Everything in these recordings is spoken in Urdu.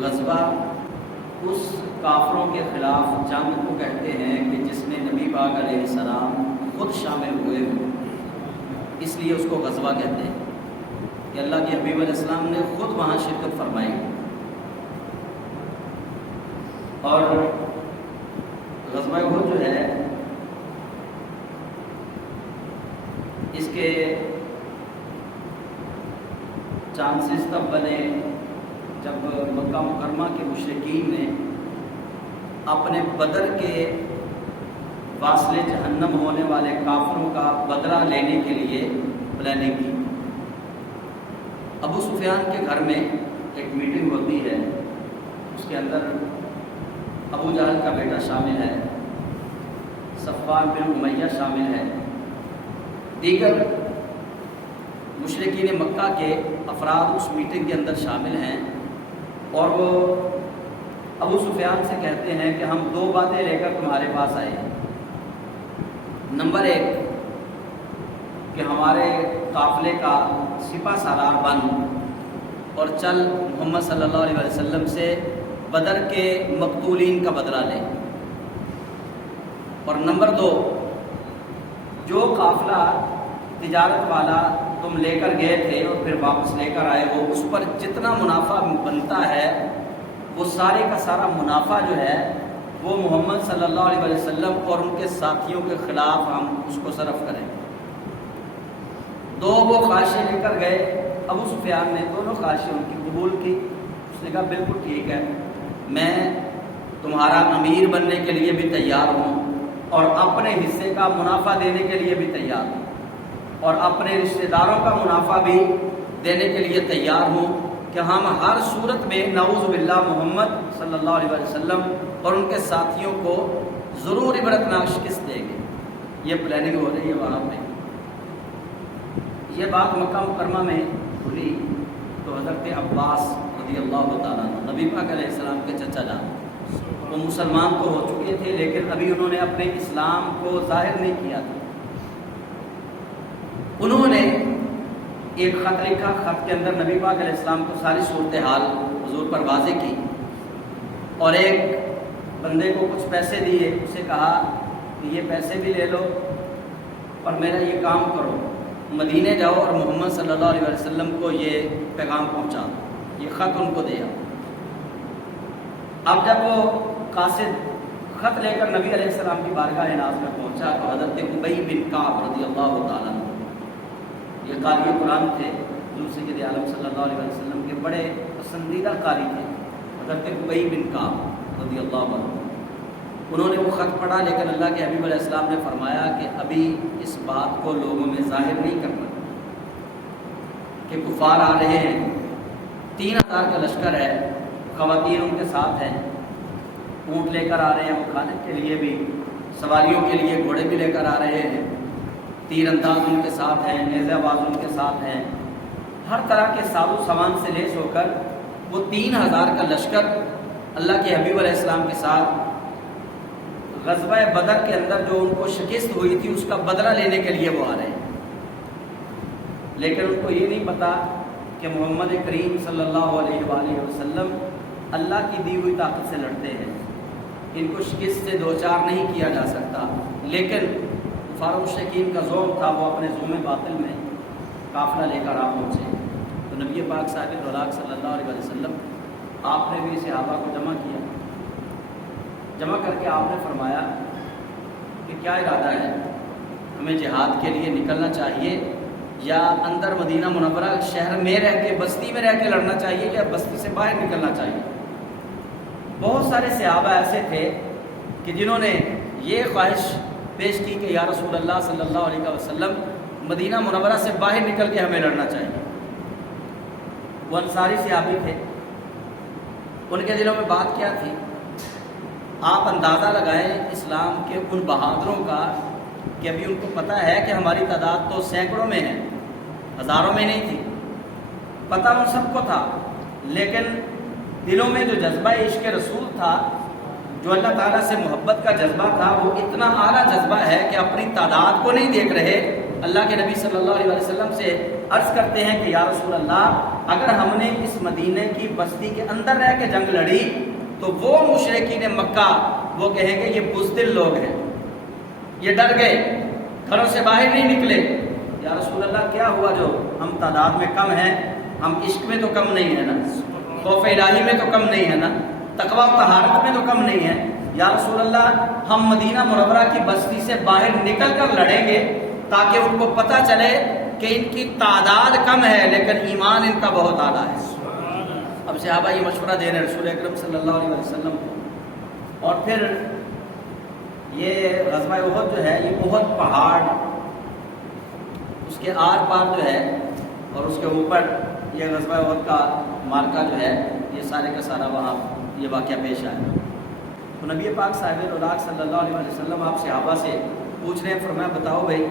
غزوہ اس کافروں کے خلاف جنگ کو کہتے ہیں کہ جس میں نبی پاک علیہ السلام خود شامل ہوئے ہوں، اس لیے اس کو غزوہ کہتے ہیں کہ اللہ کے حبیب علیہ السلام نے خود وہاں شرکت فرمائی۔ اور غزوہ احد جو ہے اس کے چانسز تب بنے جب مکہ مکرمہ کے مشرکین نے اپنے بدر کے واصل جہنم ہونے والے کافروں کا بدلہ لینے کے لیے پلاننگ کی۔ ابو سفیان کے گھر میں ایک میٹنگ ہوتی ہے، اس کے اندر ابو جہل کا بیٹا شامل ہے، صفوان بن امیہ شامل ہے، دیگر مشرکین مکہ کے افراد اس میٹنگ کے اندر شامل ہیں، اور وہ ابو سفیان سے کہتے ہیں کہ ہم دو باتیں لے کر تمہارے پاس آئے ہیں۔ نمبر ایک کہ ہمارے قافلے کا سپہ سالار بن اور چل محمد صلی اللہ علیہ وسلم سے بدر کے مقتولین کا بدلہ لیں، اور نمبر دو جو قافلہ تجارت والا تم لے کر گئے تھے اور پھر واپس لے کر آئے ہو، اس پر جتنا منافع بنتا ہے وہ سارے کا سارا منافع جو ہے وہ محمد صلی اللہ علیہ وسلم اور ان کے ساتھیوں کے خلاف ہم اس کو صرف کریں۔ دو وہ خواہشیں لے کر گئے، ابو سفیان نے دونوں خواہشیں ان کی قبول کی۔ اس نے کہا بالکل ٹھیک ہے، میں تمہارا امیر بننے کے لیے بھی تیار ہوں اور اپنے حصے کا منافع دینے کے لیے بھی تیار ہوں، اور اپنے رشتہ داروں کا منافع بھی دینے کے لیے تیار ہوں کہ ہم ہر صورت میں نعوذ باللہ محمد صلی اللہ علیہ وسلم اور ان کے ساتھیوں کو ضرور عبرتناک شکست دیں گے۔ یہ پلاننگ ہو رہی ہے وہاں پہ۔ یہ بات مکہ مکرمہ میں ہوئی تو حضرت عباس رضی اللہ تعالیٰ عنہ، نبی پاک علیہ السلام کے چچا جان، وہ مسلمان تو ہو چکے تھے لیکن ابھی انہوں نے اپنے اسلام کو ظاہر نہیں کیا تھا۔ انہوں نے ایک خط لکھا، خط کے اندر نبی پاک علیہ السلام کو ساری صورتحال حضور پر واضح کی، اور ایک بندے کو کچھ پیسے دیے، اسے کہا کہ یہ پیسے بھی لے لو اور میرا یہ کام کرو، مدینے جاؤ اور محمد صلی اللہ علیہ وسلم کو یہ پیغام پہنچا دو۔ یہ خط ان کو دیا۔ اب جب وہ قاصد خط لے کر نبی علیہ السلام کی بارگاہ ناز میں پہنچا تو حضرت ابی بن کعب رضی اللہ تعالیٰ عنہ، یہ قاری قرآن تھے، حضور سید عالم صلی اللہ علیہ وسلم کے بڑے پسندیدہ قاری تھے، حضرت ابی بن کعب رضی اللہ عنہ، انہوں نے وہ خط پڑھا، لیکن اللہ کے حبیب علیہ السلام نے فرمایا کہ ابھی اس بات کو لوگوں میں ظاہر نہیں کرنا کہ کفار آ رہے ہیں، 3000 کا لشکر ہے، خواتین ان کے ساتھ ہیں، اونٹ لے کر آ رہے ہیں، وہ کھانے کے لیے بھی، سواریوں کے لیے گھوڑے بھی لے کر آ رہے ہیں، تیر انداز ان کے ساتھ ہیں، نیزہ باز ان کے ساتھ ہیں، ہر طرح کے ساز و سامان سے لیس ہو کر وہ 3000 کا لشکر اللہ کے حبیب علیہ السلام کے ساتھ غزوہ بدر کے اندر جو ان کو شکست ہوئی تھی اس کا بدلہ لینے کے لیے وہ آ رہے ہیں۔ لیکن ان کو یہ نہیں پتا کہ محمد کریم صلی اللہ علیہ وآلہ وسلم اللہ کی دی ہوئی طاقت سے لڑتے ہیں، ان کو شکست سے دوچار نہیں کیا جا سکتا، لیکن کفار مشرکین کا زوم تھا، وہ اپنے زوم باطل میں قافلہ لے کر آپ پہنچے۔ تو نبی پاک صاحب دولاک صلی اللہ علیہ وسلم آپ نے بھی صحابہ کو جمع کیا، جمع کر کے آپ نے فرمایا کہ کیا ارادہ ہے، ہمیں جہاد کے لیے نکلنا چاہیے یا اندر مدینہ منورہ شہر میں رہ کے، بستی میں رہ کے لڑنا چاہیے یا بستی سے باہر نکلنا چاہیے؟ بہت سارے صحابہ ایسے تھے کہ جنہوں نے یہ خواہش پیش کی کہ یا رسول اللہ صلی اللہ علیہ وسلم مدینہ منورہ سے باہر نکل کے ہمیں لڑنا چاہیے۔ وہ انصاری صحابی تھے، ان کے دلوں میں بات کیا تھی؟ آپ اندازہ لگائیں اسلام کے ان بہادروں کا کہ ابھی ان کو پتہ ہے کہ ہماری تعداد تو سینکڑوں میں ہے، ہزاروں میں نہیں تھی، پتہ ان سب کو تھا، لیکن دلوں میں جو جذبہ عشق رسول تھا، جو اللہ تعالیٰ سے محبت کا جذبہ تھا، وہ اتنا اعلیٰ جذبہ ہے کہ اپنی تعداد کو نہیں دیکھ رہے، اللہ کے نبی صلی اللہ علیہ وسلم سے عرض کرتے ہیں کہ یا رسول اللہ اگر ہم نے اس مدینے کی بستی کے اندر رہ کے جنگ لڑی تو وہ مشرکین مکہ وہ کہیں گے یہ بزدل لوگ ہیں، یہ ڈر گئے، گھروں سے باہر نہیں نکلے۔ یا رسول اللہ کیا ہوا جو ہم تعداد میں کم ہیں، ہم عشق میں تو کم نہیں ہے نا، خوف الہی میں تو کم نہیں ہے نا، تقوی و طہارت میں تو کم نہیں ہے۔ یا رسول اللہ ہم مدینہ منورہ کی بستی سے باہر نکل کر لڑیں گے تاکہ ان کو پتہ چلے کہ ان کی تعداد کم ہے لیکن ایمان ان کا بہت اعلیٰ ہے۔ اب صحابہ یہ مشورہ دے رہے رسول اکرم صلی اللہ علیہ وسلم کو۔ اور پھر یہ غزوہ احد جو ہے، یہ احد پہاڑ اس کے آر پار جو ہے اور اس کے اوپر یہ غزوہ احد کا مارکہ جو ہے، یہ سارے کا سارا وہاں یہ واقعہ پیش آیا۔ تو نبی پاک صاحب الولاق صلی اللہ علیہ وسلم آپ صحابہ سے پوچھ رہے ہیں، فرمایا بتاؤ بھائی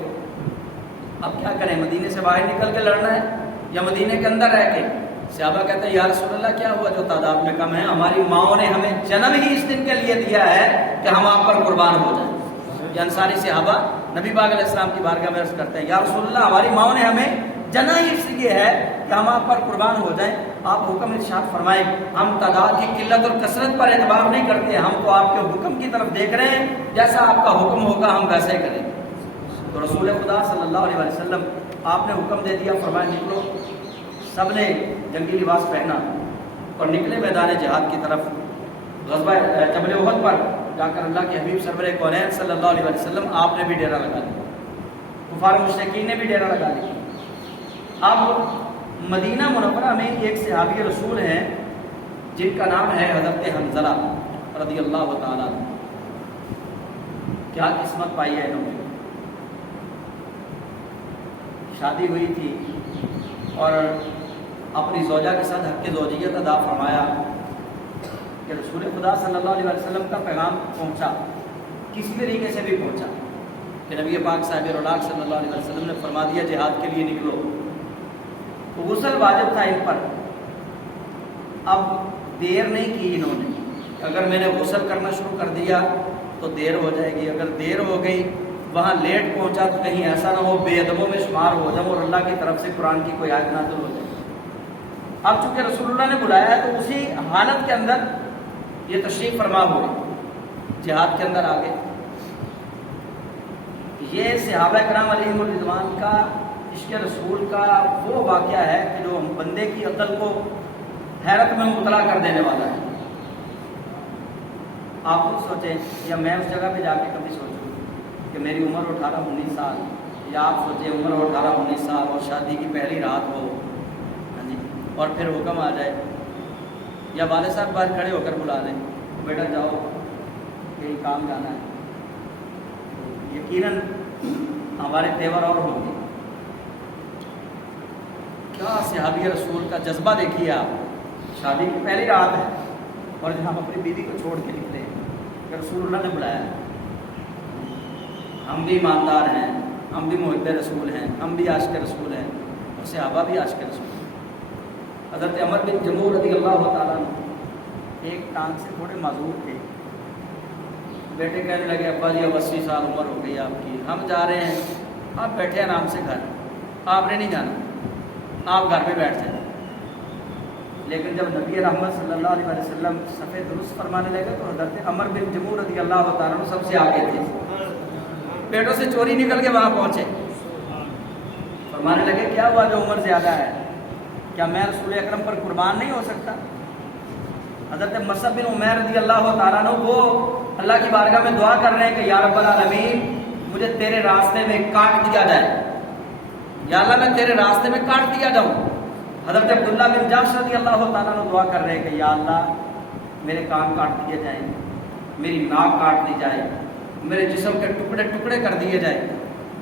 اب کیا کریں، مدینے سے باہر نکل کے لڑنا ہے یا مدینے کے اندر رہ کے؟ صحابہ کہتے ہیں یا رسول اللہ کیا ہوا جو تعداد میں کم ہے، ہماری ماؤں نے ہمیں جنم ہی اس دن کے لیے دیا ہے کہ ہم آپ پر قربان ہو جائیں۔ یہ انصاری صحابہ نبی پاک علیہ السلام کی بارگاہ میں عرض کرتے ہیں یا رسول اللہ ہماری ماؤں نے ہمیں جنا ہی اس لیے ہے کہ ہم آپ پر قربان ہو جائیں، آپ حکم ارشاد فرمائیں۔ ہم تعداد کی قلت اور کثرت پر اعتبار نہیں کرتے، ہم تو آپ کے حکم کی طرف دیکھ رہے ہیں، جیسا آپ کا حکم ہوگا ہم ویسے ہی کریں گے۔ تو رسول خدا صلی اللہ علیہ وسلم آپ نے حکم دے دیا، فرمایا نکلو۔ سب نے جنگی لباس پہنا اور نکلے میدان جہاد کی طرف۔ غزوہ جبل احد پر جا کر اللہ کے حبیب سرور کونین صلی اللہ علیہ وسلم آپ نے بھی ڈیرا لگا لیا، کفار مشرکین نے بھی ڈیرا لگا لیا۔ اب مدینہ منورہ میں ایک صحابی رسول ہیں جن کا نام ہے حضرت حنظلہ رضی اللہ تعالیٰ۔ کیا قسمت پائی ہے انہوں نے، شادی ہوئی تھی اور اپنی زوجہ کے ساتھ حق زوجیت ادا فرمایا کہ رسول خدا صلی اللہ علیہ وسلم کا پیغام پہنچا، کسی طریقے سے بھی پہنچا کہ نبی پاک صاحب الولاق صلی اللہ علیہ وسلم نے فرما دیا جہاد کے لیے نکلو۔ تو غسل واجب تھا ان پر۔ اب دیر نہیں کی انہوں نے، اگر میں نے غسل کرنا شروع کر دیا تو دیر ہو جائے گی، اگر دیر ہو گئی وہاں لیٹ پہنچا تو کہیں ایسا نہ ہو بے ادبوں میں شمار ہو جاؤں اور اللہ کی طرف سے قرآن کی کوئی آیت نازل ہو جائے۔ اب چونکہ رسول اللہ نے بلایا ہے تو اسی حالت کے اندر یہ تشریف فرما ہوئے، جہاد کے اندر آگے۔ یہ صحابہ کرام علیہم الرضوان کا عشق رسول کا وہ واقعہ ہے کہ جو بندے کی عقل کو حیرت میں مبتلا کر دینے والا ہے۔ آپ خود سوچیں یا میں اس جگہ پہ جا کے کبھی سوچوں کہ میری عمر 18-19 سال، یا آپ سوچیں عمر 18-19 سال اور شادی کی پہلی رات ہو، ہاں جی، اور پھر حکم آ جائے یا والد صاحب باہر کھڑے ہو کر بلا لیں بیٹا جاؤ کہیں کام جانا ہے، یقیناً ہمارے تیور اور ہوں گے۔ کیا صحابی رسول کا جذبہ دیکھیے آپ، شادی کی پہلی رات ہے اور جہاں ہم اپنی بیوی کو چھوڑ کے نکلے کہ رسول اللہ نے بلایا۔ ہم بھی ایماندار ہیں، ہم بھی محب رسول ہیں، ہم بھی عاشق رسول ہیں اور صحابہ بھی عاشق رسول ہیں۔ حضرت عمر بن جموح رضی اللہ تعالیٰ عنہ ایک ٹانگ سے تھوڑے معذور تھے، بیٹے کہنے لگے ابا جی اب 80 سال عمر ہو گئی آپ کی، ہم جا رہے ہیں، آپ بیٹھے آرام سے گھر، آپ نے نہیں جانا، آپ گھر پہ بیٹھ جائیں۔ لیکن جب نبی رحمت صلی اللہ علیہ وسلم صفحے درست فرمانے لگے تو حضرت عمر بن جموح رضی اللہ تعالیٰ عنہ سب سے آگے تھے، پیٹوں سے چوری نکل کے وہاں پہنچے، فرمانے لگے کیا ہوا جو عمر زیادہ ہے، کیا میں رسول اکرم پر قربان نہیں ہو سکتا؟ حضرت مصعب بن عمیر رضی اللہ تعالیٰ عنہ وہ اللہ کی بارگاہ میں دعا کر رہے ہیں کہ یا رب العالمین مجھے تیرے راستے میں کاٹ دیا جائے، یا اللہ میں تیرے راستے میں کاٹ دیا جاؤں۔ حضرت عبداللہ بن جحش رضی اللہ تعالیٰ عنہ دعا کر رہے ہیں کہ یا اللہ میرے کان کاٹ دیے جائیں، میری ناک کاٹ دی جائے، میرے جسم کے ٹکڑے ٹکڑے کر دیے جائیں،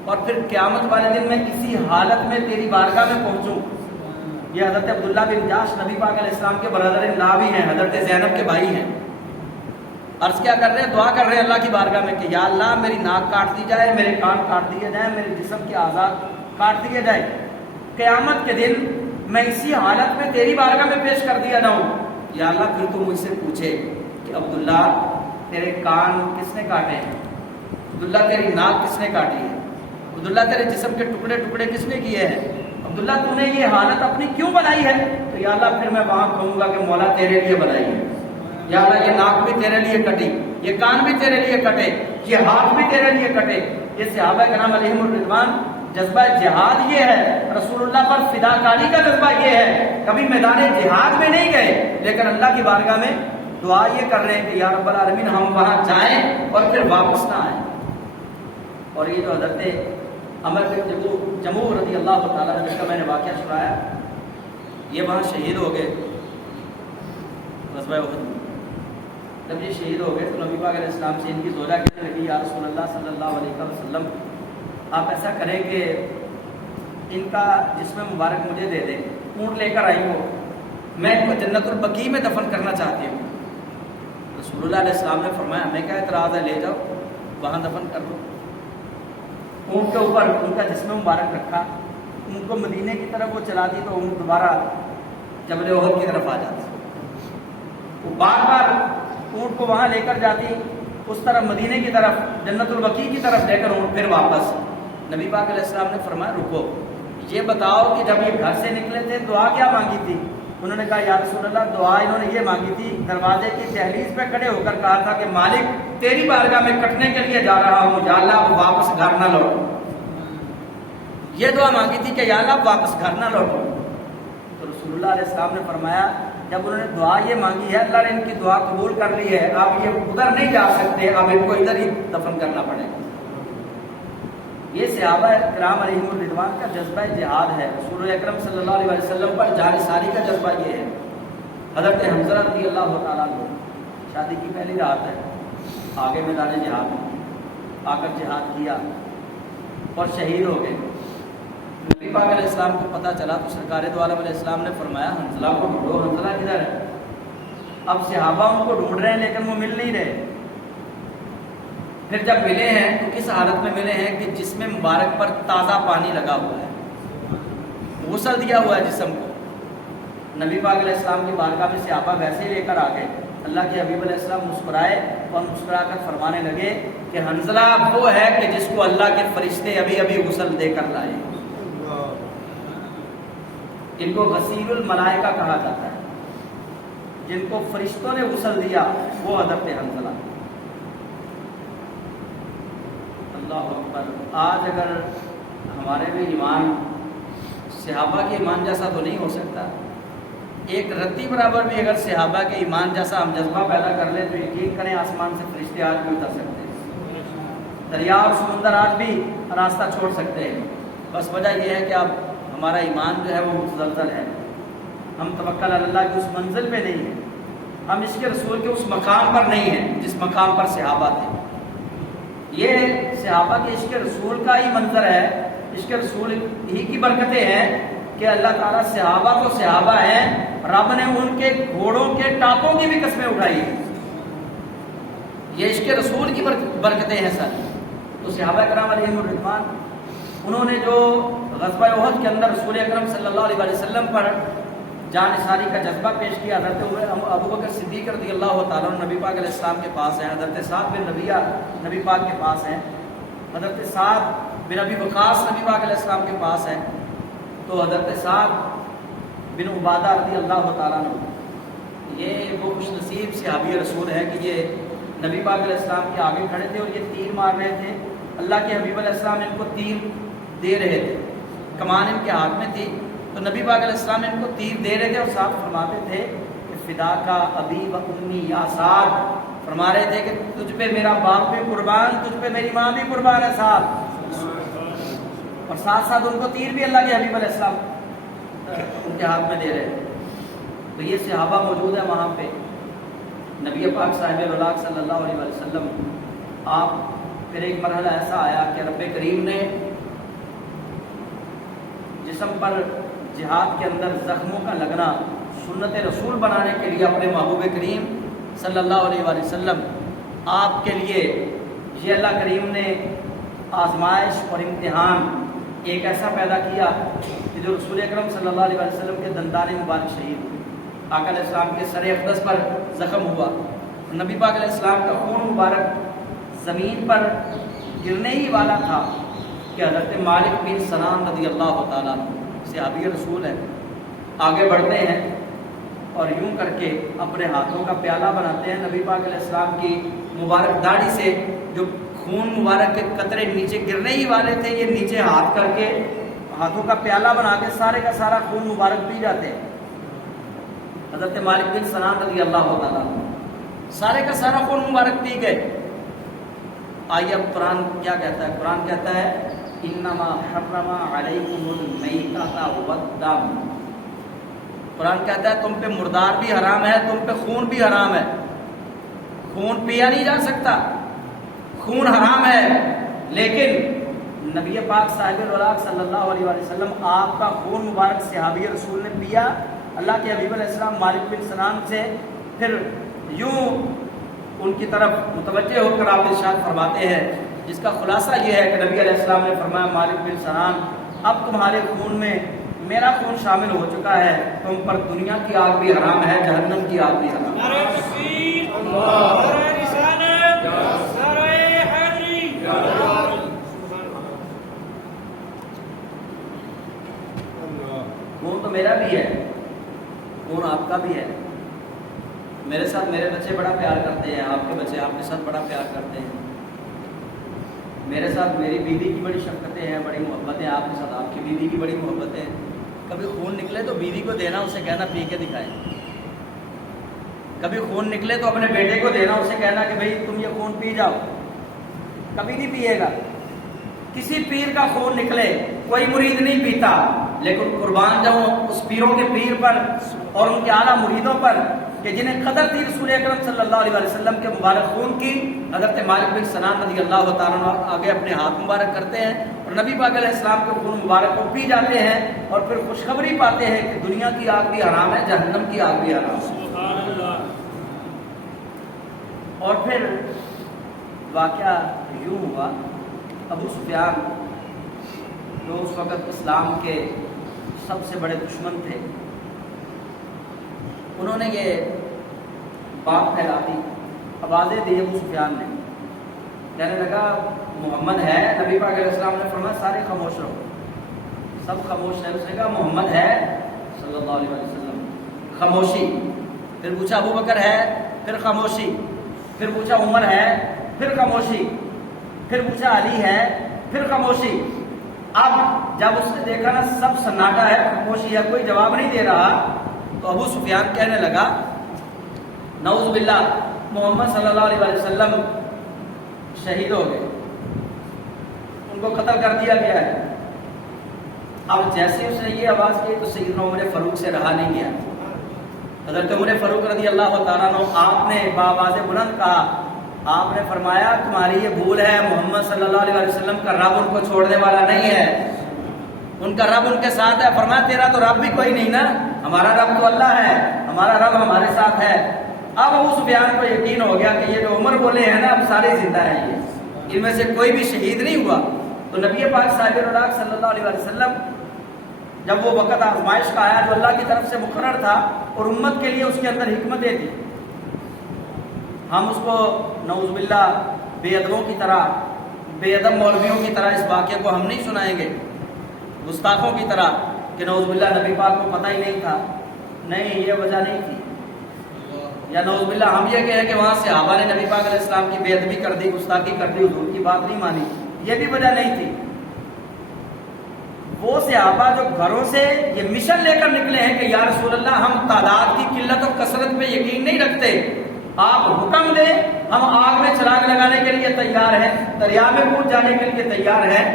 اور پھر قیامت والے دن میں اسی حالت میں تیری بارگاہ میں پہنچوں۔ یہ حضرت عبداللہ بن جحش نبی پاک علیہ السلام کے برادر لا بھی ہیں، حضرت زینب کے بھائی ہیں۔ عرض کیا کر رہے ہیں، دعا کر رہے ہیں اللہ کی بارگاہ میں کہ یا اللہ میری ناک کاٹ دی جائے، میرے کان کاٹ دیے جائیں، میرے جسم کے اعضاء کاٹ دیے جائیں، قیامت کے دن میں اسی حالت میں تیری بارگاہ میں پیش کر دیا جاؤں۔ یا اللہ پھر تو مجھ سے پوچھے کہ عبداللہ تیرے کان کس نے کاٹے ہیں، عبداللہ تیری ناک کس نے کاٹی ہے، عبداللہ تیرے جسم کے ٹکڑے ٹکڑے کس نے کیے ہیں؟ عبداللہ تو نے یہ حالت اپنی کیوں بنائی ہے؟ تو یا اللہ پھر میں وہاں کہوں گا کہ مولا تیرے لیے بنائی ہے، یا اللہ یہ ناک بھی تیرے لیے کٹی، یہ کان بھی تیرے لیے کٹے، یہ ہاتھ بھی تیرے لیے کٹے۔ یہ صحابہ کرام علیہم الرضوان جذبہ جہاد یہ ہے، رسول اللہ پر فداکاری کا جذبہ یہ ہے، کبھی میدان جہاد میں نہیں گئے لیکن اللہ کی بارگاہ میں دعا یہ کر رہے ہیں کہ یا رب العالمین ہم وہاں جائیں اور پھر واپس نہ آئیں۔ اور یہ جو حضرت عمر بن جموح رضی اللہ تعالیٰ عنہ کا میں نے واقعہ سنایا، یہ وہاں شہید ہو گئے غزوہ احد میں۔ جب یہ شہید ہو گئے تو نبی پاک علیہ السلام سے ان کی زوجہ کہنے لگی یا رسول اللہ صلی اللہ علیہ وسلم آپ ایسا کریں کہ ان کا جسم مبارک مجھے دے دیں، اونٹ لے کر آئی ہو، میں ان کو جنت البقیع میں دفن کرنا چاہتی ہوں۔ رسول اللہ علیہ السلام نے فرمایا ہمیں کیا اعتراض ہے، لے جاؤ وہاں دفن کر دو۔ اونٹ کے اوپر ان کا جسم مبارک رکھا، ان کو مدینے کی طرف وہ چلا دی تو اونٹ دوبارہ جبل احد کی طرف آ جاتی، وہ بار بار اونٹ کو وہاں لے کر جاتی اس طرف مدینے کی طرف جنت البقیع کی طرف لے کر اونٹ پھر واپس۔ نبی پاک علیہ السلام نے فرمایا رکو، یہ بتاؤ کہ جب یہ گھر سے نکلے تھے دعا کیا مانگی تھی؟ انہوں نے کہا یا رسول اللہ دعا انہوں نے یہ مانگی تھی، دروازے کی دہلیز پہ کھڑے ہو کر کہا تھا کہ مالک تیری بارگاہ میں کٹنے کے لیے جا رہا ہوں، یا اللہ اب واپس گھر نہ لوٹو۔ یہ دعا مانگی تھی کہ یا اللہ واپس گھر نہ لوٹو۔ تو رسول اللہ علیہ السلام نے فرمایا جب انہوں نے دعا یہ مانگی ہے اللہ نے ان کی دعا قبول کر لی ہے، آپ یہ ادھر نہیں جا سکتے، اب ان کو ادھر ہی دفن کرنا پڑے گا۔ یہ صحابہ کرام علیہم الرضوان کا جذبہ جہاد ہے۔ رسول اکرم صلی اللہ علیہ وسلم پر جانثاری کا جذبہ یہ ہے۔ حضرت حمزہ رضی اللہ تعالیٰ عنہ شادی کی پہلی رات ہے، آگے میدان جہاد میں آ کر جہاد کیا اور شہید ہو گئے۔ نبی پاک علیہ السلام کو پتہ چلا تو سرکار دو عالم علیہ السلام نے فرمایا حنظلہ کو ڈھونڈو، حنظلہ کدھر ہے؟ اب صحابہ ان کو ڈھونڈ رہے ہیں لیکن وہ مل نہیں رہے۔ پھر جب ملے ہیں تو کس حالت میں ملے ہیں کہ جسم مبارک پر تازہ پانی لگا ہوا ہے، غسل دیا ہوا ہے جسم کو۔ نبی پاک علیہ السلام کی بارگاہ میں صحابہ ویسے ہی لے کر آ گئے۔ اللہ کے حبیب علیہ السلام مسکرائے اور مسکرا کر فرمانے لگے کہ حنظلہ وہ ہے کہ جس کو اللہ کے فرشتے ابھی ابھی غسل دے کر لائے۔ ان کو غسیل الملائکہ کہا جاتا ہے، جن کو فرشتوں نے غسل دیا وہ حضرت حنظلہ۔ اللہ اکبر۔ آج اگر ہمارے بھی ایمان صحابہ کے ایمان جیسا تو نہیں ہو سکتا، ایک رتی برابر بھی اگر صحابہ کے ایمان جیسا ہم جذبہ پیدا کر لیں تو یقین کریں آسمان سے فرشتے آج بھی اتر سکتے ہیں، دریا اور سمندر آج بھی راستہ چھوڑ سکتے ہیں۔ بس وجہ یہ ہے کہ اب ہمارا ایمان جو ہے وہ متزلزل ہے، ہم توکل علی اللہ کی اس منزل پہ نہیں ہیں، ہم اس کے رسول کے اس مقام پر نہیں ہیں جس مقام پر صحابہ تھے۔ یہ صحابہ کے عشق رسول کا ہی منظر ہے، عشق رسول ہی کی برکتیں ہیں کہ اللہ تعالیٰ صحابہ تو صحابہ ہیں، رب نے ان کے گھوڑوں کے ٹانپوں کی بھی قسمیں اٹھائی ہیں۔ یہ عشق رسول کی برکتیں ہیں سر۔ تو صحابہ کرام علیہم الرضوان انہوں نے جو غزوہ احد کے اندر رسول اکرم صلی اللہ علیہ وسلم پر جانثاری کا جذبہ پیش کیا، حضرت ابو بکر صدیق رضی اللہ تعالیٰ عنہ نبی پاک علیہ السلام کے پاس ہیں، حضرت سعد بن ربیعہ نبی پاک کے پاس ہیں، حضرت سعد بن ابی وقاص نبی پاک علیہ السلام کے پاس ہیں۔ تو حضرت سعد بن عبادہ رضی اللہ تعالیٰ عنہ یہ وہ خوش نصیب صحابی رسول ہے کہ یہ نبی پاک علیہ السلام کے آگے کھڑے تھے اور یہ تیر مار رہے تھے۔ اللہ کے حبیب علیہ السلام ان کو تیر دے رہے تھے، کمان ان کے ہاتھ میں تھی، تو نبی پاک علیہ السلام ان کو تیر دے رہے تھے اور ساتھ فرماتے تھے کہ فدا کا ابی و امی یا سعد، فرما رہے تھے کہ تجھ پہ میرا باپ بھی قربان، تجھ پہ میری ماں بھی قربان ہے سعد، اور ساتھ ساتھ ان کو تیر بھی اللہ کے حبیب علیہ السلام ان کے ہاتھ میں دے رہے تھے۔ تو یہ صحابہ موجود ہیں وہاں پہ، نبی پاک صاحب الولاق صلی اللہ علیہ وسلم آپ پھر ایک مرحلہ ایسا آیا کہ رب کریم نے جسم پر جہاد کے اندر زخموں کا لگنا سنت رسول بنانے کے لیے اپنے محبوب کریم صلی اللہ علیہ وآلہ وسلم آپ کے لیے یہ اللہ کریم نے آزمائش اور امتحان ایک ایسا پیدا کیا کہ جو رسول اکرم صلی اللہ علیہ وسلم کے دندان مبارک شہید ہوئے، آقا علیہ السلام کے سر اقدس پر زخم ہوا، نبی پاک علیہ السلام کا خون مبارک زمین پر گرنے ہی والا تھا کہ حضرت مالک بن سنان رضی اللہ تعالیٰ صحابی رسول ہے، آگے بڑھتے ہیں اور یوں کر کے اپنے ہاتھوں کا پیالہ بناتے ہیں. نبی پاک علیہ السلام کی مبارک داڑھی سے جو خون مبارک کے قطرے نیچے گرنے ہی والے تھے، یہ نیچے ہاتھ کر کے ہاتھوں کا پیالہ بنا کے سارے کا سارا خون مبارک پی جاتے ہیں. حضرت مالک بن سنان رضی اللہ تعالیٰ سارے کا سارا خون مبارک پی گئے. آئیے اب قرآن کیا کہتا ہے؟ قرآن کہتا ہے انما حرم علیکم المیتۃ والدم. قرآن کہتا ہے تم پہ مردار بھی حرام ہے، تم پہ خون بھی حرام ہے. خون پیا نہیں جا سکتا، خون حرام ہے، لیکن نبی پاک صاحب الولاق صلی اللہ علیہ وسلم آپ کا خون مبارک صحابی رسول نے پیا. اللہ کے حبیب علیہ السلام مالک بن سنان سے پھر یوں ان کی طرف متوجہ ہو کر آپ ارشاد فرماتے ہیں، جس کا خلاصہ یہ ہے کہ نبی علیہ السلام نے فرمایا مالک بن سنان اب تمہارے خون میں میرا خون شامل ہو چکا ہے، تم پر دنیا کی آگ بھی حرام ہے، جہنم کی آگ بھی حرام ہے. خون تو میرا بھی ہے، خون آپ کا بھی ہے. میرے ساتھ میرے بچے بڑا پیار کرتے ہیں، آپ کے بچے آپ کے ساتھ بڑا پیار کرتے ہیں. میرے ساتھ میری بیوی کی بڑی شفقتیں ہیں، بڑی محبتیں، آپ کے ساتھ آپ کی بیوی کی بڑی محبتیں. کبھی خون نکلے تو بیوی کو دینا، اسے کہنا پی کے دکھائے. کبھی خون نکلے تو اپنے بیٹے کو دینا، اسے کہنا کہ بھائی تم یہ خون پی جاؤ. کبھی نہیں پیے گا. کسی پیر کا خون نکلے کوئی مرید نہیں پیتا، لیکن قربان جاؤں اس پیروں کے پیر پر اور ان کے اعلیٰ مریدوں پر کہ جنہیں قدر تھی رسول اکرم صلی اللہ علیہ وسلم کے مبارک خون کی. حضرت مالک بن سنان رضی اللہ تعالیٰ عنہ آگے اپنے ہاتھ مبارک کرتے ہیں اور نبی پاک علیہ السلام کے خون مبارک کو پی جاتے ہیں اور پھر خوشخبری پاتے ہیں کہ دنیا کی آگ بھی حرام ہے، جہنم کی آگ بھی حرام ہے. اور پھر واقعہ یوں ہوا، ابو سفیان جو اس وقت اسلام کے سب سے بڑے دشمن تھے، انہوں نے یہ بات پھیلا دی، آوازیں دی. ابو سفیان نے کہنے لگا محمد ہے. نبی پاک علیہ السلام نے فرمایا سارے خاموش رہو. سب خاموش ہیں. اس نے کہا محمد ہے صلی اللہ علیہ وسلم. خاموشی. پھر پوچھا ابو بکر ہے، پھر خاموشی. پھر پوچھا عمر ہے، پھر خاموشی. پھر پوچھا علی ہے، پھر خاموشی. اب جب اس نے دیکھا نا سب سناٹا ہے، خاموشی ہے، کوئی جواب نہیں دے رہا، تو ابو سفیان کہنے لگا نعوذ باللہ محمد صلی اللہ علیہ وسلم شہید ہو گئے، ان کو قتل کر دیا گیا ہے. اب جیسے اس نے یہ آواز کی تو سیدنا عمر فاروق سے رہا نہیں گیا. حضرت عمر فاروق رضی اللہ تعالیٰ عنہ آپ نے بآواز بلند کہا، آپ نے فرمایا تمہاری یہ بھول ہے، محمد صلی اللہ علیہ وسلم کا رب ان کو چھوڑنے والا نہیں ہے، ان کا رب ان کے ساتھ ہے. فرمایا تیرا تو رب بھی کوئی نہیں نا، ہمارا رب تو اللہ ہے، ہمارا رب ہمارے ساتھ ہے. اب ابو سفیان کو یقین ہو گیا کہ یہ جو عمر بولے ہیں نا اب سارے زندہ ہیں، یہ ان میں سے کوئی بھی شہید نہیں ہوا. تو نبی پاک صاحب الولاق صلی اللہ علیہ وسلم جب وہ وقت آزمائش کا آیا جو اللہ کی طرف سے مقرر تھا اور امت کے لیے اس کے اندر حکمتیں تھی، ہم اس کو نعوذ باللہ بے ادبوں کی طرح، بے ادب مولویوں کی طرح اس واقعے کو ہم نہیں سنائیں گے، گستاخوں کی طرح کہ نعوذ باللہ نبی پاک کو پتہ ہی نہیں تھا. نہیں، یہ وجہ نہیں تھی. یا نعوذ باللہ ہم یہ کہیں کہ وہاں صحابہ نے نبی پاک علیہ السلام کی بے ادبی کر دی، گستاخی کر دی، حضور کی بات نہیں مانی، یہ بھی وجہ نہیں تھی. وہ صحابہ جو گھروں سے یہ مشن لے کر نکلے ہیں کہ یا رسول اللہ ہم تعداد کی قلت و کثرت پہ یقین نہیں رکھتے، آپ حکم دیں، ہم آگ میں چراغ لگانے کے لیے تیار ہیں، دریا میں کود جانے کے لیے تیار ہیں.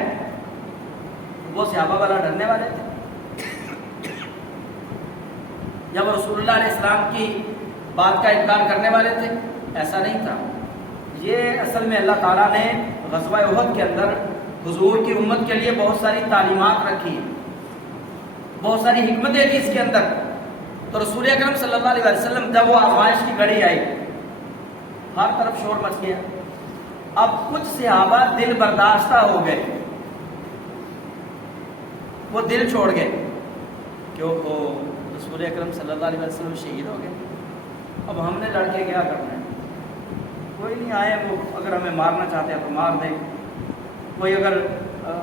وہ صحابہ والا ڈرنے والے تھے. جب رسول اللہ علیہ السلام کی بات کا انکار کرنے والے تھے، ایسا نہیں تھا. یہ اصل میں اللہ تعالیٰ نے غزوہ احد کے اندر حضور کی امت کے لیے بہت ساری تعلیمات رکھی، بہت ساری حکمتیں تھی اس کے اندر. تو رسول اکرم صلی اللہ علیہ وسلم جب وہ آزمائش کی گھڑی آئی، ہر طرف شور مچ گیا. اب کچھ صحابہ دل برداشتہ ہو گئے، وہ دل چھوڑ گئے کہ وہ رسول اکرم صلی اللہ علیہ وسلم شہید ہو گئے، اب ہم نے لڑ کے کیا کرنا ہے؟ کوئی نہیں آئے، وہ اگر ہمیں مارنا چاہتے ہیں تو مار دیں، کوئی اگر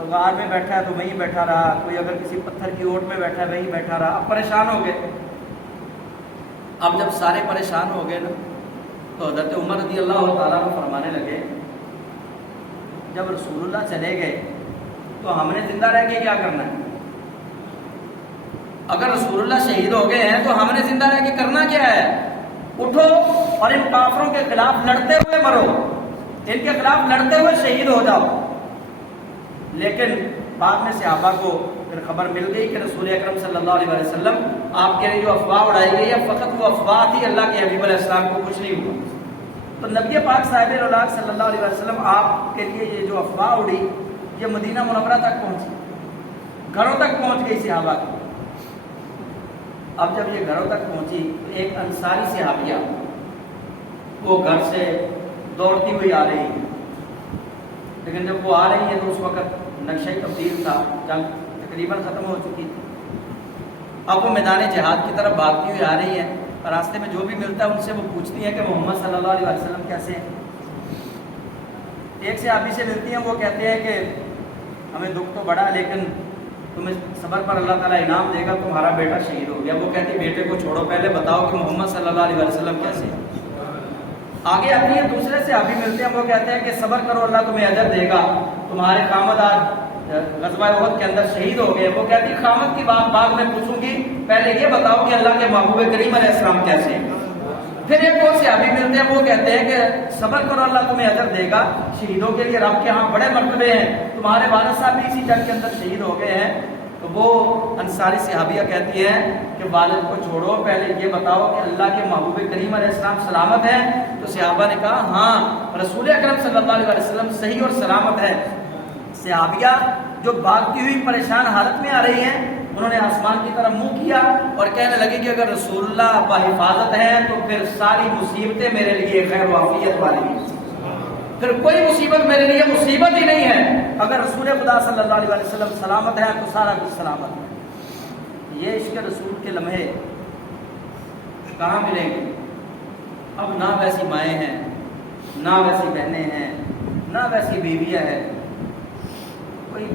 غار میں بیٹھا ہے تو وہیں بیٹھا رہا، کوئی اگر کسی پتھر کی اوٹ میں بیٹھا ہے وہیں بیٹھا رہا. اب پریشان ہو گئے. اب جب سارے پریشان ہو گئے نا تو حضرت عمر رضی اللہ تعالیٰ عنہ فرمانے لگے جب رسول اللہ چلے گئے تو ہم نے زندہ رہ کے کیا کرنا ہے؟ اگر رسول اللہ شہید ہو گئے ہیں تو ہم نے زندہ رہ کے کرنا کیا ہے؟ اٹھو اور ان کافروں کے خلاف لڑتے ہوئے مرو، ان کے خلاف لڑتے ہوئے شہید ہو جاؤ. لیکن بعد میں صحابہ کو پھر خبر مل گئی کہ رسول اکرم صلی اللہ علیہ وسلم آپ کے لیے جو افواہ اڑائی گئی ہے فقط وہ افواہ تھی، اللہ کے حبیب علیہ السلام کو کچھ نہیں ہوا. تو نبی پاک صاحب الولاق صلی اللہ علیہ وسلم آپ کے لیے یہ جو افواہ اڑی یہ مدینہ منورہ تک پہنچی، گھروں تک پہنچ گئی صحابہ کی. اب جب یہ گھروں تک پہنچی تو ایک انصاری صحابیہ وہ گھر سے دوڑتی ہوئی آ رہی ہے، لیکن جب وہ آ رہی ہے تو اس وقت نقشہ تبدیل تھا، جنگ تقریباً ختم ہو چکی تھی. اب وہ میدان جہاد کی طرف بھاگتی ہوئی آ رہی ہے، اور راستے میں جو بھی ملتا ہے ان سے وہ پوچھتی ہے کہ محمد صلی اللہ علیہ وسلم کیسے ہیں. ایک صحابی سے ملتی ہیں، وہ کہتے ہیں کہ ہمیں دکھ تو بڑا لیکن تمہیں صبر پر اللہ تعالیٰ انعام دے گا، تمہارا بیٹا شہید ہو گیا. وہ کہتی بیٹے کو چھوڑو، پہلے بتاؤ کہ محمد صلی اللہ علیہ وسلم کیسے ہیں. آگے اپنی دوسرے صحابی ملتے ہیں، وہ کہتے ہیں کہ صبر کرو اللہ تمہیں اجر دے گا، تمہارے خامد آج غزوہ احد کے اندر شہید ہو گئے. وہ کہتی خامد کی بات بعد میں پوچھوں گی، پہلے یہ بتاؤ کہ اللہ کے محبوب کریم علیہ السلام کیسے ہیں. پھر ایک اور صحابی ملتے ہیں، وہ کہتے ہیں کہ صبر کرو اللہ تمہیں اجر دے گا، شہیدوں کے لیے رب کے ہاں بڑے مرتبے ہیں، تمہارے والد صاحب بھی اسی جنگ کے اندر شہید ہو گئے ہیں. تو وہ انصاری صحابیہ کہتی ہے کہ والد کو چھوڑو، پہلے یہ بتاؤ کہ اللہ کے محبوب کریم علیہ السلام سلامت ہیں. تو صحابہ نے کہا ہاں رسول اکرم صلی اللہ علیہ وسلم صحیح اور سلامت ہے. صحابیہ جو بھاگتی ہوئی پریشان حالت میں آ رہی ہیں انہوں نے آسمان کی طرف منہ کیا اور کہنے لگے کہ اگر رسول اللہ بحفاظت ہیں تو پھر ساری مصیبتیں میرے لیے خیر و عافیت والی ہیں، پھر کوئی مصیبت میرے لیے مصیبت ہی نہیں ہے. اگر رسول خدا صلی اللہ علیہ وسلم سلامت ہے تو سارا کچھ سلامت ہے. یہ عشق رسول کے لمحے کہاں ملیں گے؟ اب نہ ویسی مائیں ہیں، نہ ویسی بہنیں ہیں، نہ ویسی بیویاں ہیں. کوئی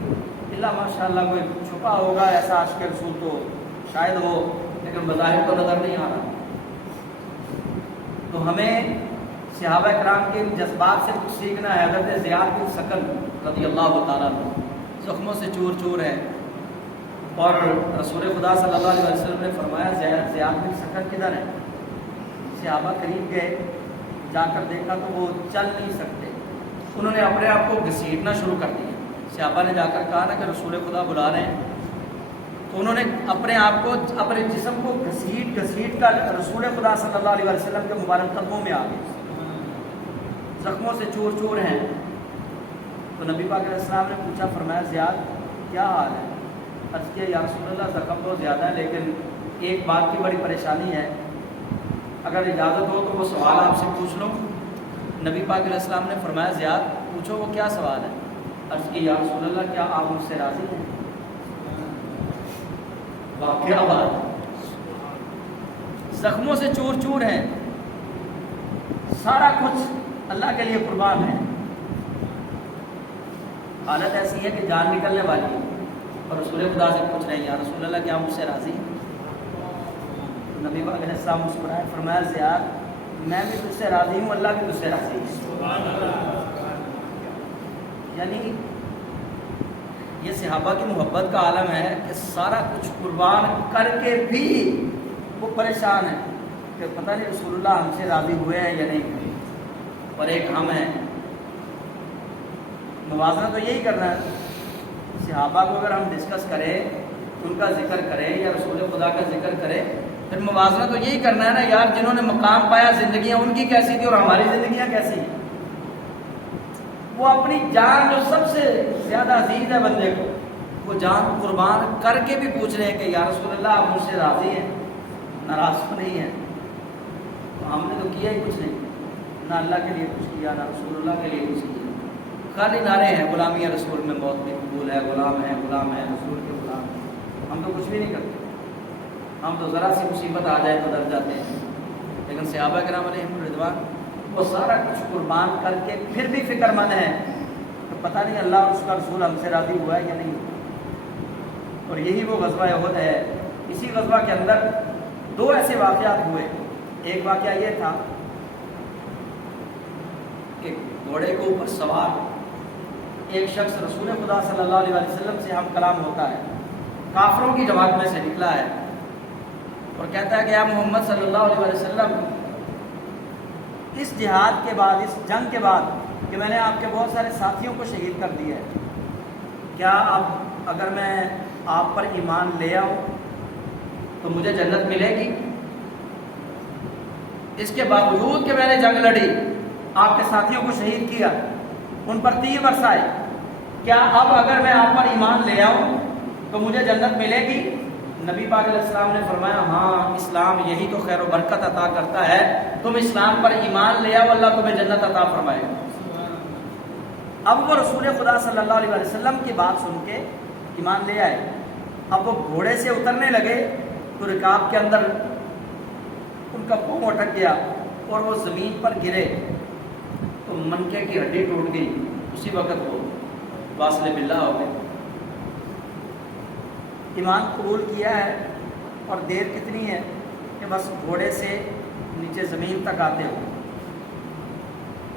اللہ ماشاء اللہ کوئی چھپا ہوگا ایسا عاشق رسول تو شاید ہو، لیکن بظاہر تو نظر نہیں آ رہا. تو ہمیں صحابہ کرام کے جذبات سے کچھ سیکھنا ہے. حضرت زیاد بن سکن رضی اللہ تعالیٰ عنہ زخموں سے چور چور ہے، اور رسول خدا صلی اللہ علیہ وسلم نے فرمایا زیاد بن سکن کدھر ہے؟ صحابہ قریب گئے، جا کر دیکھا تو وہ چل نہیں سکتے. انہوں نے اپنے آپ کو گھسیٹنا شروع کر دیا. صحابہ نے جا کر کہا نا کہ رسول خدا بلا رہے ہیں، تو انہوں نے اپنے آپ کو اپنے جسم کو گھسیٹ کر رسول خدا صلی اللہ علیہ وسلم کے مبارک قدموں میں آ گئے. زخموں سے چور چور ہیں. تو نبی پاک علیہ السلام نے پوچھا، فرمایا زیاد کیا حال ہے؟ عرض کیا یا رسول اللہ زخم تو زیادہ ہے لیکن ایک بات کی بڑی پریشانی ہے، اگر اجازت ہو تو وہ سوال آپ سے پوچھ لوں. نبی پاک علیہ السلام نے فرمایا زیاد پوچھو، وہ کیا سوال ہے؟ عرض کی یا رسول اللہ کیا آپ مجھ سے راضی ہیں؟ واقعہ بات، زخموں سے چور چور ہیں، سارا کچھ اللہ کے لیے قربان ہے. حالت ایسی ہے کہ جان نکلنے والی ہے، اور رسول خدا سے پوچھ رہے ہیں یا رسول اللہ کیا مجھ سے راضی ہیں؟ نبی پاک علیہ السلام مسکرائے، فرمایا زیاد میں بھی تجھ سے راضی ہوں، اللہ بھی تجھ سے راضی ہے. یعنی یہ صحابہ کی محبت کا عالم ہے کہ سارا کچھ قربان کر کے بھی وہ پریشان ہے کہ پتہ نہیں رسول اللہ ہم سے راضی ہوئے ہیں یا نہیں ہوئے. اور ایک ہم ہیں، موازنہ تو یہی کرنا ہے. صحابہ کو اگر ہم ڈسکس کریں، ان کا ذکر کریں یا رسول خدا کا ذکر کریں، پھر موازنہ تو یہی کرنا ہے نا یار، جنہوں نے مقام پایا زندگیاں ان کی کیسی تھی اور ہماری زندگیاں کیسی ہیں. وہ اپنی جان جو سب سے زیادہ عزیز ہے بندے کو، وہ جان قربان کر کے بھی پوچھ رہے ہیں کہ یا رسول اللہ آپ مجھ سے راضی ہیں، ناراض تو نہیں ہیں. تو ہم نے تو کیا ہی کچھ نہیں، نہ اللہ کے لیے کچھ کیا، نہ رسول اللہ کے لیے کچھ کیا. خالی نعرے ہیں، غلامی رسول میں موت بھی قبول ہے، غلام ہے رسول کے غلام. ہم تو کچھ بھی نہیں کرتے، ہم تو ذرا سی مصیبت آ جائے تو ڈر جاتے ہیں. لیکن صحابہ کرام علیہم رضوان وہ سارا کچھ قربان کر کے پھر بھی فکر مند ہیں تو پتہ نہیں اللہ اور اس کا رسول ہم سے راضی ہوا ہے یا نہیں ہوا۔ اور یہی وہ غزوہ احد ہے۔ اسی غزوہ کے اندر دو ایسے واقعات ہوئے۔ ایک واقعہ یہ تھا کہ گھوڑے کے اوپر سوار ایک شخص رسول خدا صلی اللہ علیہ وسلم سے ہم کلام ہوتا ہے، کافروں کی جماعت میں سے نکلا ہے اور کہتا ہے کہ یا محمد صلی اللہ علیہ وسلم، اس جہاد کے بعد، اس جنگ کے بعد کہ میں نے آپ کے بہت سارے ساتھیوں کو شہید کر دیا ہے، کیا اب اگر میں آپ پر ایمان لے آؤں تو مجھے جنت ملے گی؟ اس کے باوجود کہ میں نے جنگ لڑی، آپ کے ساتھیوں کو شہید کیا، ان پر تیر برسائے، کیا اب اگر میں آپ پر ایمان لے آؤں تو مجھے جنت ملے گی؟ نبی پاک علیہ السلام نے فرمایا ہاں، اسلام یہی تو خیر و برکت عطا کرتا ہے، تم اسلام پر ایمان لے آؤ، اللہ تمہیں جنت عطا فرمائے گا۔ اب وہ رسول خدا صلی اللہ علیہ وسلم کی بات سن کے ایمان لے آئے۔ اب وہ گھوڑے سے اترنے لگے تو رکاب کے اندر ان کا پاؤں اٹک گیا اور وہ زمین پر گرے تو منکے کی ہڈی ٹوٹ گئی، اسی وقت وہ واصل باللہ ہو گئے۔ ایمان قبول کیا ہے اور دیر کتنی ہے کہ بس گھوڑے سے نیچے زمین تک آتے ہو،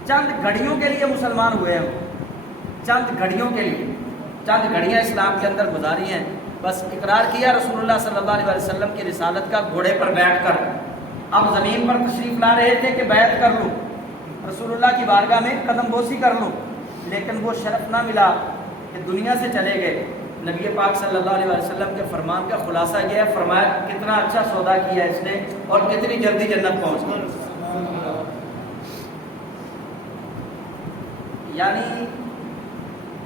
چند گھڑیوں کے لیے مسلمان ہوئے ہیں، چند گھڑیوں کے لیے، چند گھڑیاں اسلام کے اندر گزاری ہیں، بس اقرار کیا رسول اللہ صلی اللہ علیہ وسلم کی رسالت کا گھوڑے پر بیٹھ کر۔ اب زمین پر تشریف لا رہے تھے کہ بیعت کر لوں، رسول اللہ کی بارگاہ میں قدم بوسی کر لوں، لیکن وہ شرف نہ ملا کہ دنیا سے چلے گئے۔ نبی پاک صلی اللہ علیہ وسلم کے فرمان کا خلاصہ یہ ہے، فرمایا کتنا اچھا سودا کیا اس نے اور کتنی جلدی جنت پہنچ گئی۔ یعنی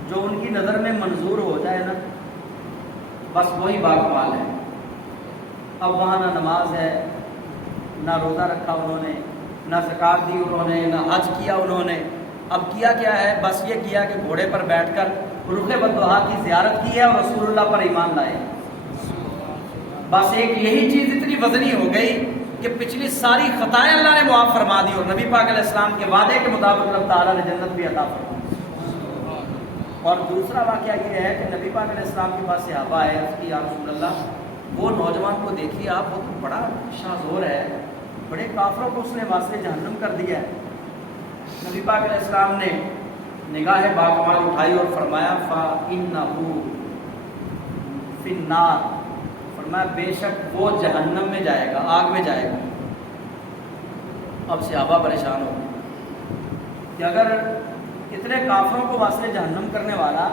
جو ان کی نظر میں منظور ہو جائے نا، بس وہی باکمال ہے۔ اب وہاں نہ نماز ہے، نہ روزہ رکھا انہوں نے، نہ زکوٰۃ دی انہوں نے، نہ حج کیا انہوں نے، اب کیا کیا ہے؟ بس یہ کیا کہ گھوڑے پر بیٹھ کر رخ بدوحا کی زیارت کی ہے اور رسول اللہ پر ایمان لائے۔ بس ایک یہی چیز اتنی وزنی ہو گئی کہ پچھلی ساری خطائیں اللہ نے معاف فرما دی اور نبی پاک علیہ السلام کے وعدے کے مطابق اللہ تعالیٰ نے جنت بھی عطا فرمائی۔ اور دوسرا واقعہ یہ ہے کہ نبی پاک علیہ السلام کے پاس صحابہ ہے، عرض کی یا رسول اللہ، وہ نوجوان کو دیکھیے آپ، وہ تو بڑا شاذور ہے، بڑے کافروں کو اس نے واسطے جہنم کر دیا ہے۔ نبی پاک علیہ السلام نے نگاہ باکمال اٹھائی اور فرمایا فَإِنَّهُ فِي النَّارِ، فرمایا بے شک وہ جہنم میں جائے گا، آگ میں جائے گا۔ اب صحابہ پریشان ہو گئے کہ اگر اتنے کافروں کو واسطے جہنم کرنے والا،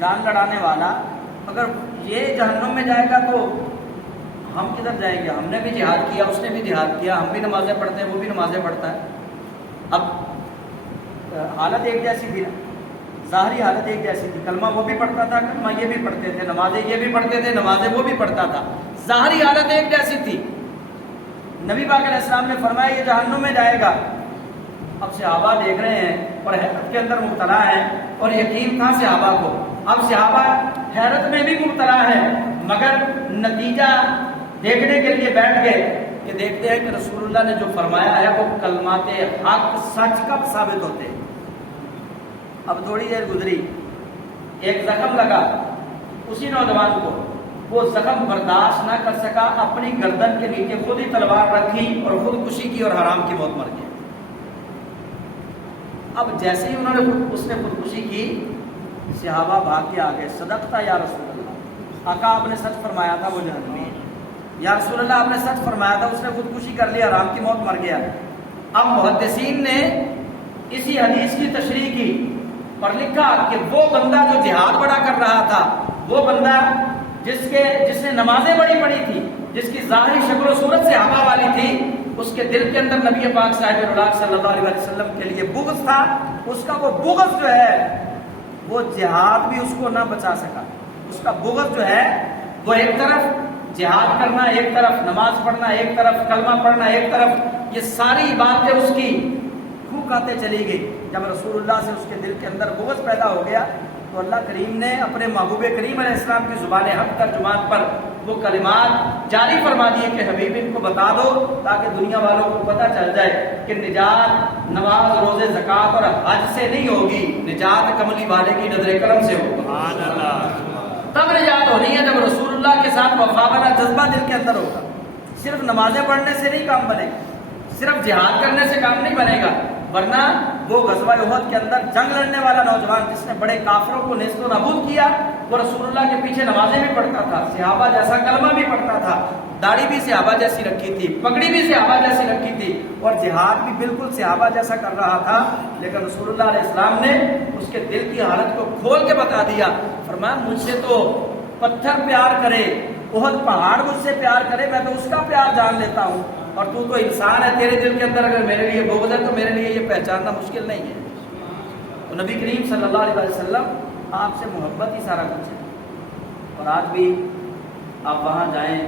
جان لڑانے والا، اگر یہ جہنم میں جائے گا تو ہم کدھر جائیں گے؟ ہم نے بھی جہاد کیا، اس نے بھی جہاد کیا، ہم بھی نمازیں پڑھتے ہیں، وہ بھی نمازیں پڑھتا ہے۔ اب حالت ایک جیسی تھی نا، ظاہری حالت ایک جیسی تھی، کلمہ وہ بھی پڑھتا تھا، کلمہ یہ بھی پڑھتے تھے، نمازیں یہ بھی پڑھتے تھے، نمازیں وہ بھی پڑھتا تھا، ظاہری حالت ایک جیسی تھی۔ نبی پاک علیہ السلام نے فرمایا یہ جہنم میں جائے گا۔ اب صحابہ دیکھ رہے ہیں اور حیرت کے اندر مبتلا ہیں، اور یقین تھا صحابہ کو، اب صحابہ حیرت میں بھی مبتلا ہے، مگر نتیجہ دیکھنے کے لیے بیٹھ گئے کہ دیکھتے ہیں کہ رسول اللہ نے جو فرمایا ہے وہ کلمات حق سچ کب ثابت ہوتے ہیں۔ اب تھوڑی دیر گزری، ایک زخم لگا اسی نوجوان کو، وہ زخم برداشت نہ کر سکا، اپنی گردن کے نیچے خود ہی تلوار رکھی اور خودکشی کی اور حرام کی موت مر گیا۔ اب جیسے ہی اس نے خودکشی کی، صحابہ بھاگ کے آگے، صدقتا یا رسول اللہ، آقا آپ نے سچ فرمایا تھا وہ جہنمی ہے، یا رسول اللہ آپ نے سچ فرمایا تھا اس نے خودکشی کر لی، حرام کی موت مر گیا۔ اب محدثین نے اسی حدیث کی تشریح کی اور لکھا کہ وہ بندہ جو جہاد بڑا کر رہا تھا، وہ بندہ جس نے نمازیں بڑی پڑھی تھی، جس کی ظاہری شکل و صورت سے ہوا والی تھی، اس کے دل کے اندر نبی پاک صاحب اللہ صلی اللہ علیہ وسلم کے لیے بغض تھا۔ اس کا وہ بغض جو ہے، وہ جہاد بھی اس کو نہ بچا سکا۔ اس کا بغض جو ہے وہ ایک طرف جہاد کرنا، ایک طرف نماز پڑھنا، ایک طرف کلمہ پڑھنا، ایک طرف یہ ساری باتیں اس کی پھونک آتے چلی گئی۔ جب رسول اللہ سے اس کے دل کے اندر بغض پیدا ہو گیا تو اللہ کریم نے اپنے محبوب کریم علیہ السلام کی زبان حق ترجمان پر وہ کلمات جاری فرما دیے کہ حبیب ان کو بتا دو تاکہ دنیا والوں کو پتہ چل جائے کہ نجات نماز روزے زکوٰۃ اور حج سے نہیں ہوگی، نجات کملی والے کی نظر کرم سے ہوگی۔ سبحان اللہ۔ تب نجات ہونی ہے جب رسول اللہ کے ساتھ وفا والا جذبہ دل کے اندر ہوگا۔ صرف نمازیں پڑھنے سے نہیں کام بنے گا، صرف جہاد کرنے سے کام نہیں بنے گا، ورنہ وہ غزوہ احد کے اندر جنگ لڑنے والا نوجوان جس نے بڑے کافروں کو نیست و نابود کیا، وہ رسول اللہ کے پیچھے نمازیں بھی پڑھتا تھا، صحابہ جیسا کلمہ بھی پڑھتا تھا، داڑھی بھی صحابہ جیسی رکھی تھی، پگڑی بھی صحابہ جیسی رکھی تھی، اور جہاد بھی بالکل صحابہ جیسا کر رہا تھا، لیکن رسول اللہ علیہ السلام نے اس کے دل کی حالت کو کھول کے بتا دیا۔ فرمایا مجھ سے تو پتھر پیار کرے، احد پہاڑ مجھ سے پیار کرے، میں تو اس کا پیار جان لیتا ہوں، اور تو انسان ہے، تیرے دل کے اندر اگر میرے لیے بغض ہے تو میرے لیے یہ پہچاننا مشکل نہیں ہے۔ تو نبی کریم صلی اللہ علیہ وسلم آپ سے محبت ہی سارا کچھ ہے، اور آج بھی آپ وہاں جائیں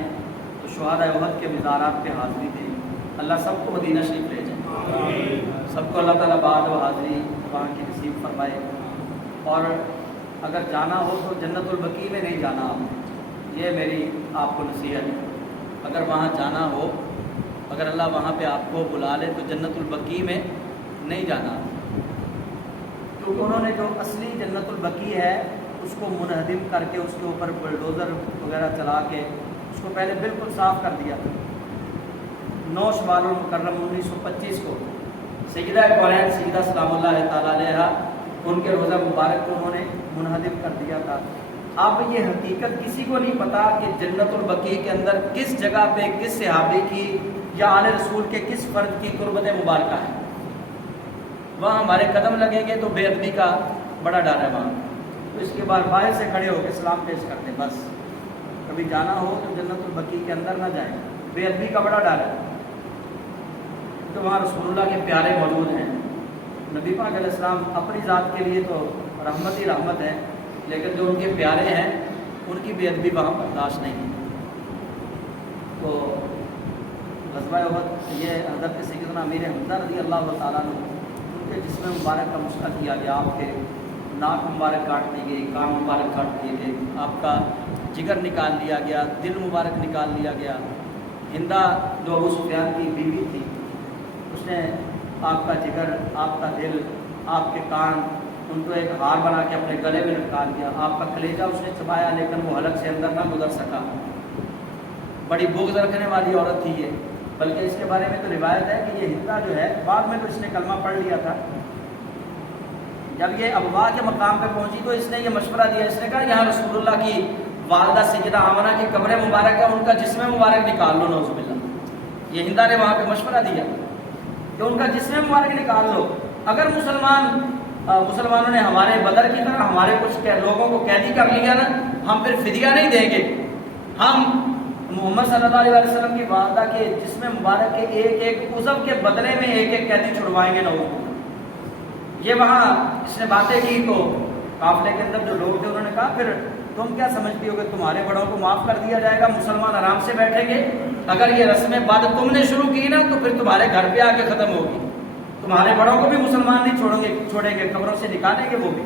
تو شہداء احد کے مزارات پہ حاضری دیں۔ اللہ سب کو مدینہ شریف لے جائیں، سب کو اللہ تعالیٰ بعد و حاضری وہاں کی نصیب فرمائے، اور اگر جانا ہو تو جنت البقیع میں نہیں جانا آپ، یہ میری آپ کو نصیحت ہے۔ اگر وہاں جانا ہو، اگر اللہ وہاں پہ آپ کو بلا لے تو جنت البقیع میں نہیں جانا، کیونکہ انہوں نے جو اصلی جنت البقیع ہے اس کو منہدم کر کے اس کے اوپر بلڈوزر وغیرہ چلا کے اس کو پہلے بالکل صاف کر دیا۔ 9 شوال المکرم 1925 کو سیدہ کونین سیدہ سلام اللہ تعالیٰ علیہ ان کے روزہ مبارک کو انہوں نے منہدم کر دیا تھا۔ اب یہ حقیقت کسی کو نہیں پتا کہ جنت البقیع کے اندر کس جگہ پہ کس صحابی کی یا آل رسول کے کس فرد کی قربت مبارکہ ہے۔ وہاں ہمارے قدم لگیں گے تو بے ادبی کا بڑا ڈر ہے وہاں، تو اس کے بعد باہر سے کھڑے ہو کے سلام پیش کرتے، بس کبھی جانا ہو تو جنت البقیع کے اندر نہ جائیں، بے ادبی کا بڑا ڈر ہے، تو وہاں رسول اللہ کے پیارے موجود ہیں۔ نبی پاک علیہ السلام اپنی ذات کے لیے تو رحمت ہی رحمت ہے، لیکن جو ان کے پیارے ہیں ان کی بے ادبی وہاں برداشت نہیں ہے۔ تو غزوہ احد یہ حضرت سیدنا امیر حمزہ رضی اللہ تعالیٰ عنہ ان کے جسم مبارک کا مشقہ کیا گیا، آپ کے ناک مبارک کاٹ دی گئی، کان مبارک کاٹ دیے گئے، آپ کا جگر نکال لیا گیا، دل مبارک نکال لیا گیا۔ ہندا جو ابو سفیان کی بیوی تھی اس نے آپ کا جگر، آپ کا دل، آپ کے کان ان کو ایک ہار بنا کے اپنے گلے میں نکال دیا، آپ کا کلیجہ اس نے چبایا لیکن وہ حلق سے اندر نہ گزر سکا۔ بڑی بغض رکھنے والی عورت تھی یہ، بلکہ اس کے بارے میں تو روایت ہے کہ یہ ہندا جو ہے بعد میں تو اس نے کلمہ پڑھ لیا تھا۔ جب یہ ابوا کے مقام پہ پہنچی تو اس نے یہ مشورہ دیا، اس نے کہا یہاں رسول اللہ کی والدہ سیدہ آمنہ کی قبر مبارک ہے، ان کا جسم مبارک نکال لو، نعوذ باللہ۔ یہ ہندا نے وہاں پہ مشورہ دیا کہ ان کا جسم مبارک نکال لو، اگر مسلمانوں نے ہمارے بدر کی طرح ہمارے کچھ لوگوں کو قیدی کر لیا نا، ہم پھر فدیہ نہیں دیں گے، ہم محمد صلی اللہ علیہ وسلم کی والدہ کے جسم مبارک کے ایک ایک عضو کے بدلے میں ایک ایک قیدی چھڑوائیں گے۔ نعوذ، یہ وہاں اس نے باتیں کی تو قافلے کے اندر جو لوگ تھے انہوں نے کہا پھر تم کیا سمجھتی ہو کہ تمہارے بڑوں کو معاف کر دیا جائے گا، مسلمان آرام سے بیٹھیں گے؟ اگر یہ رسمیں بعد تم نے شروع کی نا تو پھر تمہارے گھر پہ آ کے ختم ہوگی، تمہارے بڑوں کو بھی مسلمان نہیں چھوڑیں گے، قبروں سے نکالیں گے وہ بھی۔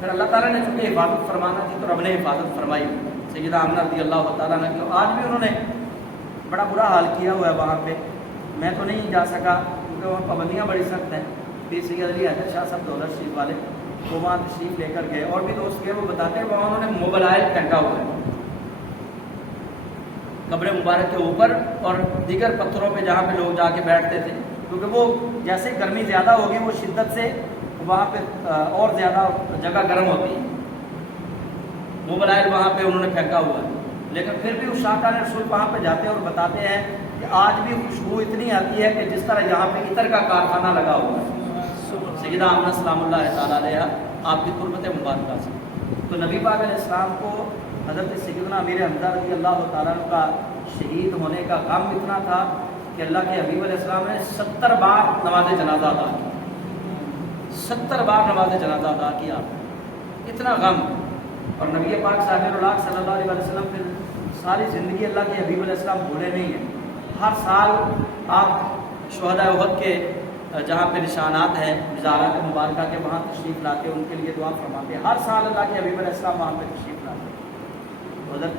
پھر اللہ تعالیٰ نے چونکہ حفاظت فرمانا تھی تو رب نے حفاظت فرمائی سیدہ آمنہ رضی اللہ تعالیٰ عنہ کی۔ آج بھی انہوں نے بڑا برا حال کیا ہوا ہے وہاں پہ، میں تو نہیں جا سکا کیونکہ وہاں پابندیاں بڑی سخت ہیں۔ پیر سید علی حیدر شاہ صاحب دولت شریف والے وہ وہاں تشریف لے کر گئے، اور بھی دوست گئے، وہ بتاتے ہیں وہاں انہوں نے موبائل ٹنگا ہوا ہے قبر مبارک کے اوپر اور دیگر پتھروں پہ جہاں پہ لوگ جا کے بیٹھتے تھے، کیونکہ وہ جیسے گرمی زیادہ ہوگی وہ شدت سے وہاں پہ اور زیادہ جگہ گرم ہوتی ہے، موبائل وہاں پہ انہوں نے پھینکا ہوا ہے، لیکن پھر بھی اس شاہکار رسول وہاں پہ جاتے ہیں اور بتاتے ہیں کہ آج بھی خوشبو اتنی آتی ہے کہ جس طرح یہاں پہ عطر کا کارخانہ لگا ہوا ہے۔ سیدہ آمنہ سلام اللہ تعالیٰ علیہ آپ کی قربت مبارکہ سے تو نبی پاک علیہ السلام کو حضرت سیدنا امیر حمزہ رضی اللہ تعالیٰ عنہ کا شہید ہونے کا غم اتنا تھا کہ اللہ کے حبیب علیہ السلام نے 70 بار نماز جنازہ ادا کی، 70 بار نماز جنازہ ادا کیا، اتنا غم۔ اور نبی پاک صاحب اللہ صلی اللہ علیہ وسلم پھر ساری زندگی اللہ کے حبیب علیہ السلام بھولے نہیں ہیں، ہر سال آپ شہداء احد کے جہاں پہ نشانات ہیں مزارات مبارکہ کے وہاں تشریف لاتے، ان کے لیے دعا فرماتے ہیں، ہر سال اللہ کے حبیب علیہ السلام وہاں پہ تشریف لاتے۔ حضرت